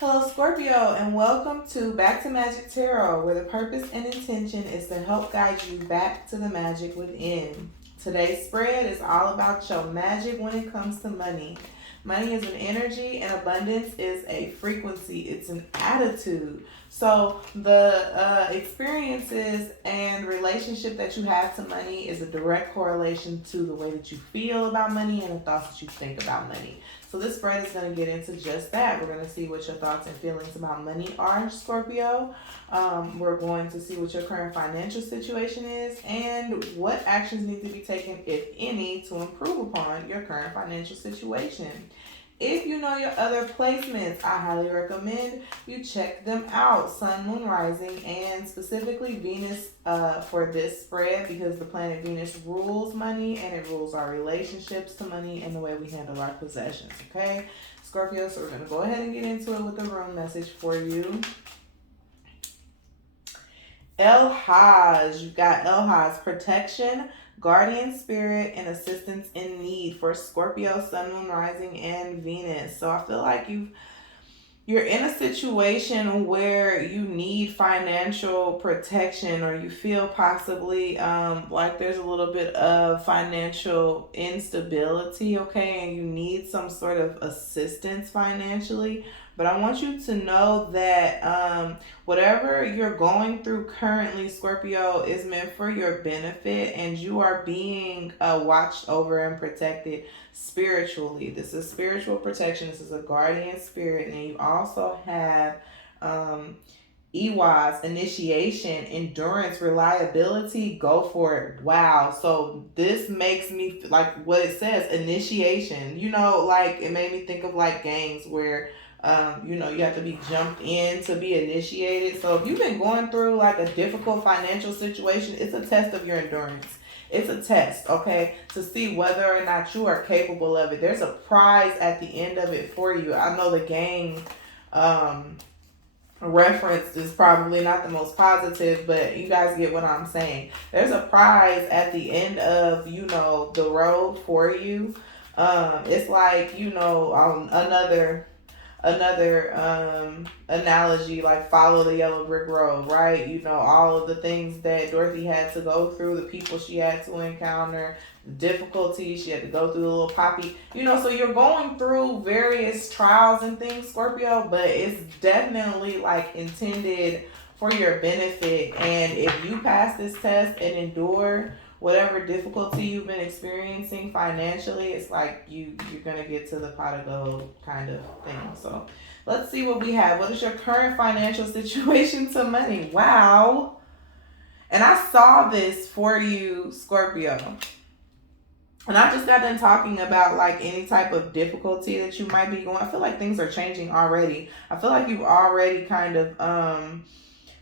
Hello, Scorpio, and welcome to Back to Magic Tarot, where the purpose and intention is to help guide you back to the magic within. Today's spread is all about your magic when it comes to money. Money is an energy, and abundance is a frequency, it's an attitude. So, the experiences and relationship that you have to money is a direct correlation to the way that you feel about money and the thoughts that you think about money. So this spread is going to get into just that. We're going to see what your thoughts and feelings about money are, Scorpio. We're going to see what your current financial situation is and what actions need to be taken, if any, to improve upon your current financial situation. If you know your other placements, I highly recommend you check them out. Sun, Moon, Rising, and specifically Venus for this spread, because the planet Venus rules money and it rules our relationships to money and the way we handle our possessions. Okay, Scorpio, so we're going to go ahead and get into it with the room message for you. El Hajj, you've got El Hajj, protection, guardian spirit, and assistance in need for Scorpio, Sun, Moon, Rising, and Venus. So I feel like you're in a situation where you need financial protection, or you feel possibly like there's a little bit of financial instability, okay, and you need some sort of assistance financially. But I want you to know that whatever you're going through currently, Scorpio, is meant for your benefit, and you are being watched over and protected spiritually. This is spiritual protection. This is a guardian spirit. And you also have EWAS, initiation, endurance, reliability. Go for it. Wow. So this makes me like what it says, initiation. Like it made me think of like games where you have to be jumped in to be initiated. So if you've been going through like a difficult financial situation, it's a test of your endurance. It's a test, okay, to see whether or not you are capable of it. There's a prize at the end of it for you. I know the game reference is probably not the most positive, but you guys get what I'm saying. There's a prize at the end of, the road for you. It's like, another analogy, like follow the yellow brick road, right? All of the things that Dorothy had to go through, the people she had to encounter, the difficulties she had to go through, the little poppy, so you're going through various trials and things, Scorpio, but it's definitely like intended for your benefit. And if you pass this test and endure whatever difficulty you've been experiencing financially, it's like you're gonna get to the pot of gold kind of thing. So let's see what we have. What is your current financial situation to money? Wow. And I saw this for you, Scorpio. And I just got done talking about like any type of difficulty that you might be going. I feel like things are changing already. I feel like you've already kind of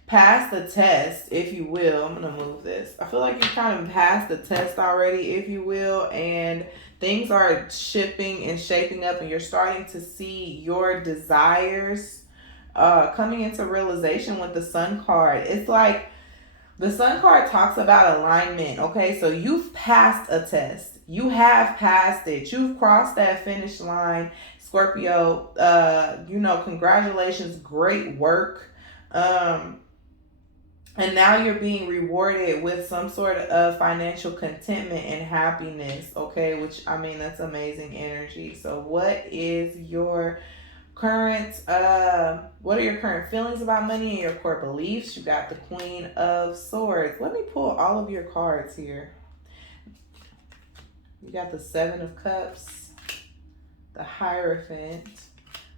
pass the test, if you will. I'm gonna move this. I feel like you kind of passed the test already, if you will, and things are shipping and shaping up, and you're starting to see your desires coming into realization with the Sun card. It's like the Sun card talks about alignment, okay? So you've passed a test. You have passed it. You've crossed that finish line, Scorpio. Congratulations. Great work. And now you're being rewarded with some sort of financial contentment and happiness, okay? Which, I mean, that's amazing energy. So what is your what are your current feelings about money and your core beliefs? You got the Queen of Swords. Let me pull all of your cards here. You got the Seven of Cups, the Hierophant,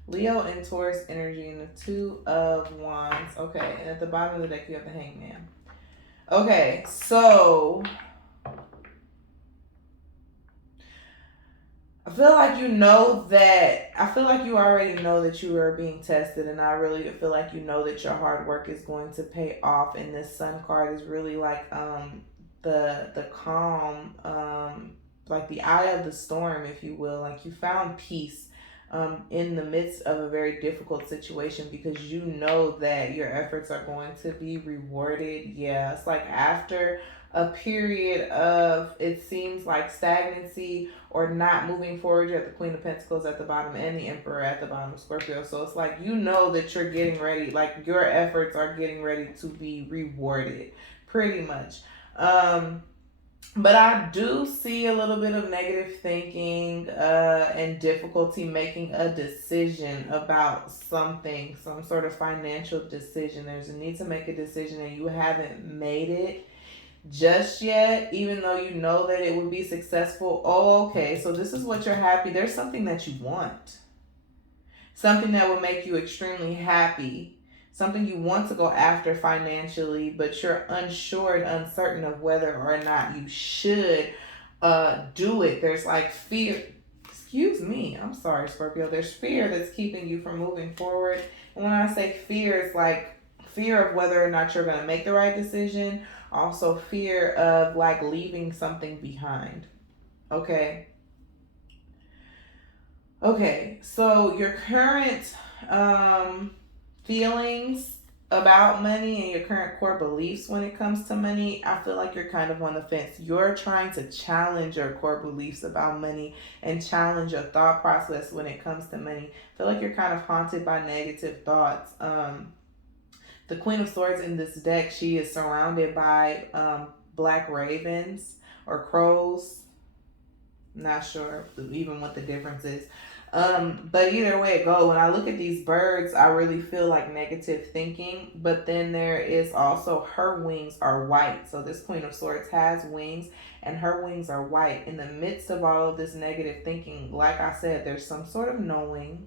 Leo and Taurus energy, and the Two of Wands. Okay, and at the bottom of the deck, you have the Hangman. Okay, so I feel like you already know that you are being tested, and I really feel like you know that your hard work is going to pay off. And this Sun card is really like the calm, like the eye of the storm, if you will. Like you found peace in the midst of a very difficult situation, because you know that your efforts are going to be rewarded. Yeah, it's like after a period of, it seems like, stagnancy or not moving forward. You have the Queen of Pentacles at the bottom and the Emperor at the bottom of Scorpio. So it's like, you know that you're getting ready, like your efforts are getting ready to be rewarded, pretty much. But I do see a little bit of negative thinking and difficulty making a decision about something, some sort of financial decision. There's a need to make a decision and you haven't made it just yet, even though you know that it would be successful. Oh, okay, so this is what you're happy. There's something that you want, something that will make you extremely happy, something you want to go after financially, but you're unsure and uncertain of whether or not you should do it. There's like fear. Excuse me, I'm sorry, Scorpio. There's fear that's keeping you from moving forward. And when I say fear, it's like fear of whether or not you're going to make the right decision. Also, fear of like leaving something behind. Okay. Okay, so your current feelings about money and your current core beliefs when it comes to money, I feel like you're kind of on the fence. You're trying to challenge your core beliefs about money and challenge your thought process when it comes to money. I feel like you're kind of haunted by negative thoughts. The Queen of Swords in this deck, she is surrounded by black ravens or crows. Not sure even what the difference is. But either way it go, when I look at these birds, I really feel like negative thinking. But then there is also, her wings are white. So this Queen of Swords has wings and her wings are white. In the midst of all of this negative thinking, like I said, there's some sort of knowing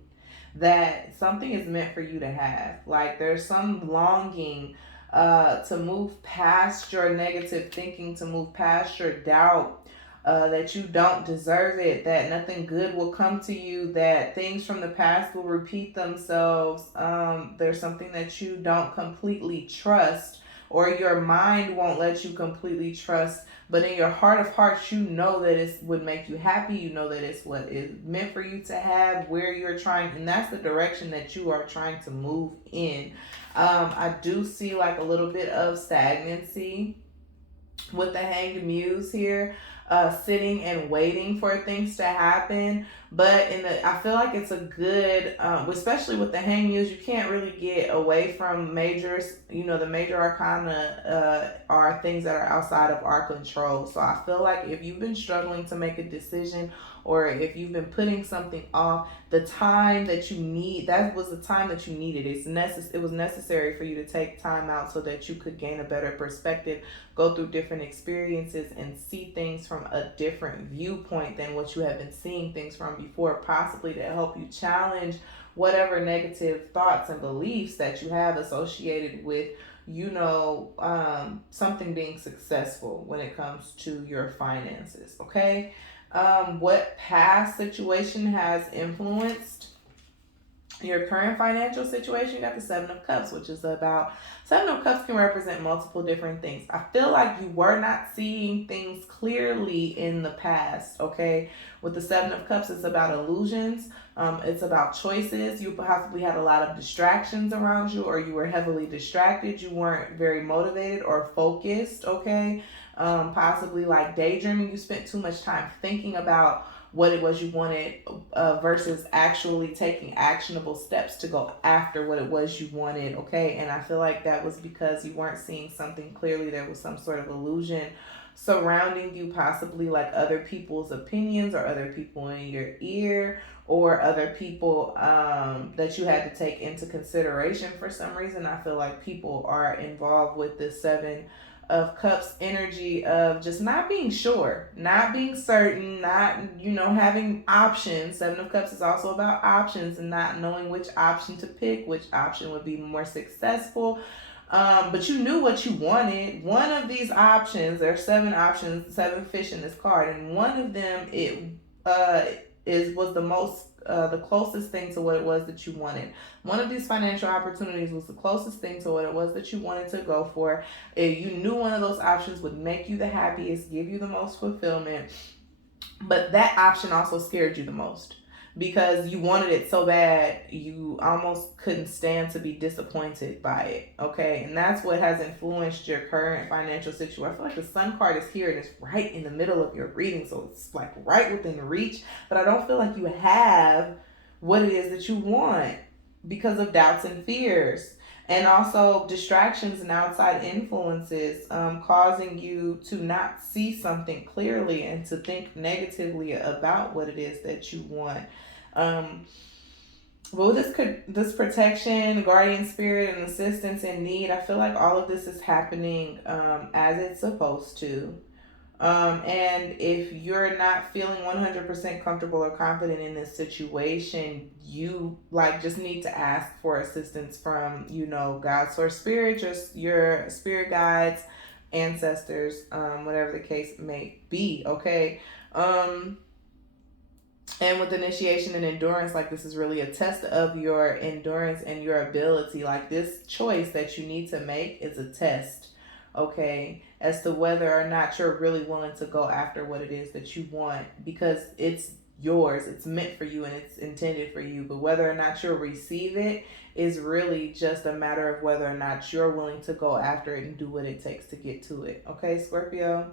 that something is meant for you to have. Like there's some longing to move past your negative thinking, to move past your doubt, that you don't deserve it, that nothing good will come to you, that things from the past will repeat themselves. There's something that you don't completely trust, or your mind won't let you completely trust, but in your heart of hearts, you know that it would make you happy. You know that it's what is meant for you to have, where you're trying, and that's the direction that you are trying to move in. I do see like a little bit of stagnancy with the Hanged Muse here, sitting and waiting for things to happen. But I feel like it's a good, especially with the Hanged Muse, you can't really get away from majors. You know, the major arcana are things that are outside of our control. So I feel like if you've been struggling to make a decision, or if you've been putting something off, the time that you need, that was the time that you needed. It was necessary for you to take time out so that you could gain a better perspective, go through different experiences, and see things from a different viewpoint than what you have been seeing things from before, possibly to help you challenge whatever negative thoughts and beliefs that you have associated with, something being successful when it comes to your finances. Okay. What past situation has influenced your current financial situation? You got the Seven of Cups, which is about, Seven of Cups can represent multiple different things. I feel like you were not seeing things clearly in the past, okay? With the Seven of Cups, it's about illusions. It's about choices. You possibly had a lot of distractions around you, or you were heavily distracted. You weren't very motivated or focused, okay? Possibly like daydreaming. You spent too much time thinking about what it was you wanted, versus actually taking actionable steps to go after what it was you wanted, okay? And I feel like that was because you weren't seeing something clearly. There was some sort of illusion surrounding you, possibly like other people's opinions, or other people in your ear, or other people that you had to take into consideration for some reason. I feel like people are involved with this Seven of Cups energy of just not being sure, not being certain, not, having options. Seven of Cups is also about options and not knowing which option to pick, which option would be more successful. But you knew what you wanted. One of these options, there are 7 options, 7 fish in this card, and one of them, was the most, the closest thing to what it was that you wanted. One of these financial opportunities was the closest thing to what it was that you wanted to go for. If you knew one of those options would make you the happiest, give you the most fulfillment, but that option also scared you the most. because you wanted it so bad you almost couldn't stand to be disappointed by it. Okay, and that's what has influenced your current financial situation. I feel like the sun card is here and it's right in the middle of your reading, so it's like right within reach, but I don't feel like you have what it is that you want because of doubts and fears, and also distractions and outside influences, causing you to not see something clearly and to think negatively about what it is that you want. um, well, this protection, guardian spirit, and assistance in need, I feel like all of this is happening as it's supposed to. And if you're not feeling 100% comfortable or confident in this situation, you like just need to ask for assistance from, God, source spirit, just your spirit guides, ancestors, whatever the case may be. Okay. Um, and with initiation and endurance, like this is really a test of your endurance and your ability. Like this choice that you need to make is a test, okay, as to whether or not you're really willing to go after what it is that you want, because it's yours, it's meant for you, and it's intended for you. But whether or not you'll receive it is really just a matter of whether or not you're willing to go after it and do what it takes to get to it. Okay, Scorpio?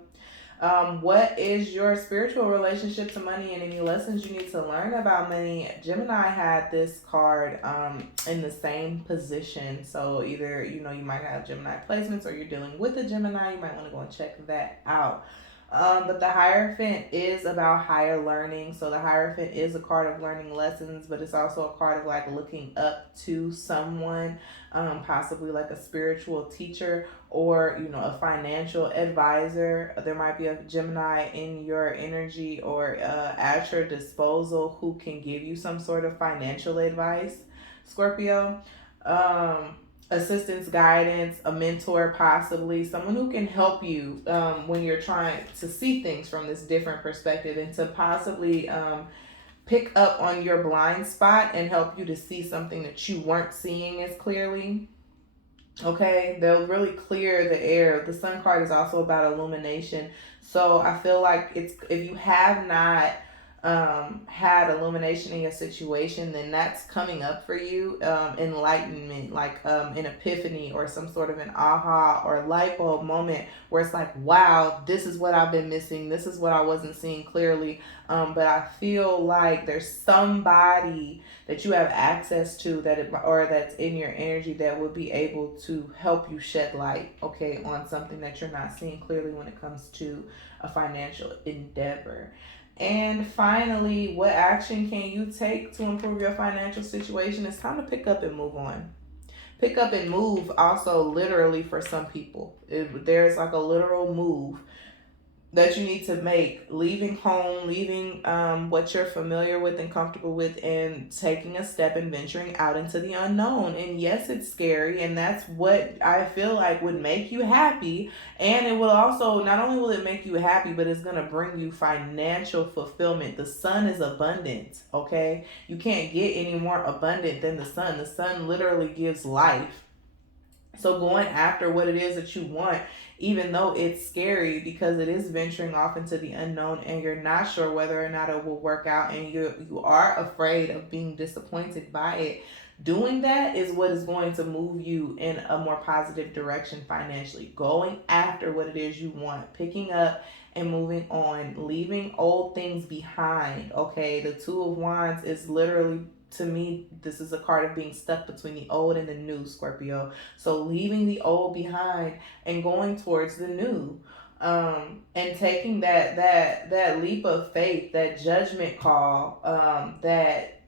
What is your spiritual relationship to money and any lessons you need to learn about money? Gemini had this card in the same position. So either, you might have Gemini placements or you're dealing with a Gemini. You might want to go and check that out. But the Hierophant is about higher learning. So the Hierophant is a card of learning lessons, but it's also a card of like looking up to someone, possibly like a spiritual teacher or, a financial advisor. There might be a Gemini in your energy or at your disposal who can give you some sort of financial advice, Scorpio. Um, Assistance, guidance, a mentor, possibly someone who can help you when you're trying to see things from this different perspective, and to possibly pick up on your blind spot and help you to see something that you weren't seeing as clearly. Okay, they'll really clear the air. The sun card is also about illumination. So I feel like it's, if you have not had illumination in your situation, then that's coming up for you. Enlightenment, like an epiphany or some sort of an aha or light bulb moment where it's like, wow, this is what I've been missing. This is what I wasn't seeing clearly. But I feel like there's somebody that you have access to or that's in your energy that will be able to help you shed light, okay, on something that you're not seeing clearly when it comes to a financial endeavor. And finally, what action can you take to improve your financial situation? It's time to pick up and move on. Pick up and move also literally for some people. There's like a literal move that you need to make, leaving home, leaving what you're familiar with and comfortable with, and taking a step and venturing out into the unknown. And yes, it's scary, and that's what I feel like would make you happy. And it will also, not only will it make you happy, but it's going to bring you financial fulfillment. The sun is abundant, okay? You can't get any more abundant than the sun. The sun literally gives life. So going after what it is that you want, even though it's scary because it is venturing off into the unknown and you're not sure whether or not it will work out, and you are afraid of being disappointed by it, doing that is what is going to move you in a more positive direction financially. Going after what it is you want, picking up and moving on, leaving old things behind. Okay, the Two of Wands is literally, to me, this is a card of being stuck between the old and the new, Scorpio. So leaving the old behind and going towards the new, and taking that leap of faith, that judgment call, that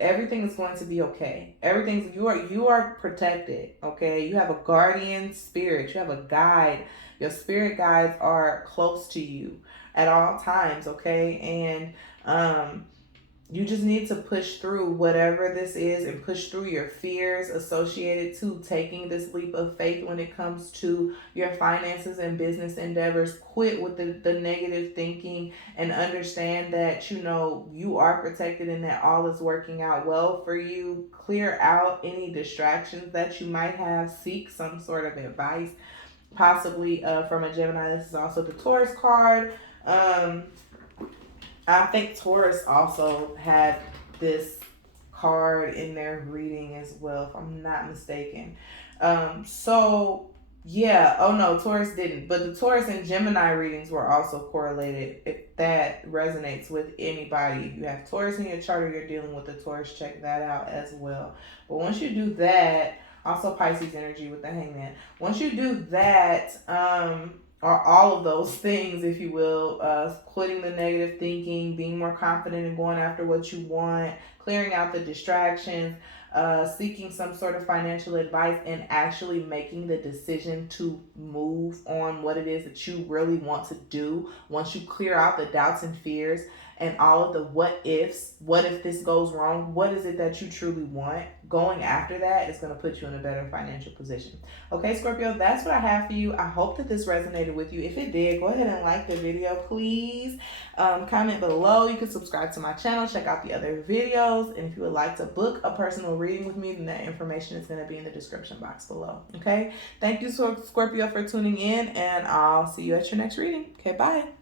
everything is going to be okay. Everything's, you are protected. Okay, you have a guardian spirit, you have a guide. Your spirit guides are close to you at all times. Okay, and you just need to push through whatever this is and push through your fears associated to taking this leap of faith when it comes to your finances and business endeavors. Quit with the negative thinking and understand that, you are protected and that all is working out well for you. Clear out any distractions that you might have. Seek some sort of advice, possibly from a Gemini. This is also the Taurus card. I think Taurus also had this card in their reading as well, if I'm not mistaken. So yeah, oh no, Taurus didn't, but the Taurus and Gemini readings were also correlated. If that resonates with anybody, if you have Taurus in your chart or you're dealing with a Taurus, check that out as well. But once you do that, also Pisces energy with the Hangman. Once you do that, or all of those things, if you will, quitting the negative thinking, being more confident in going after what you want, clearing out the distractions, seeking some sort of financial advice, and actually making the decision to move on what it is that you really want to do. Once you clear out the doubts and fears and all of the what ifs, what if this goes wrong, what is it that you truly want, going after that is going to put you in a better financial position. Okay, Scorpio, that's what I have for you. I hope that this resonated with you. If it did, go ahead and like the video, please. Comment below. You can subscribe to my channel, check out the other videos, and if you would like to book a personal reading with me, then that information is going to be in the description box below. Okay, thank you, Scorpio, for tuning in, and I'll see you at your next reading. Okay, bye.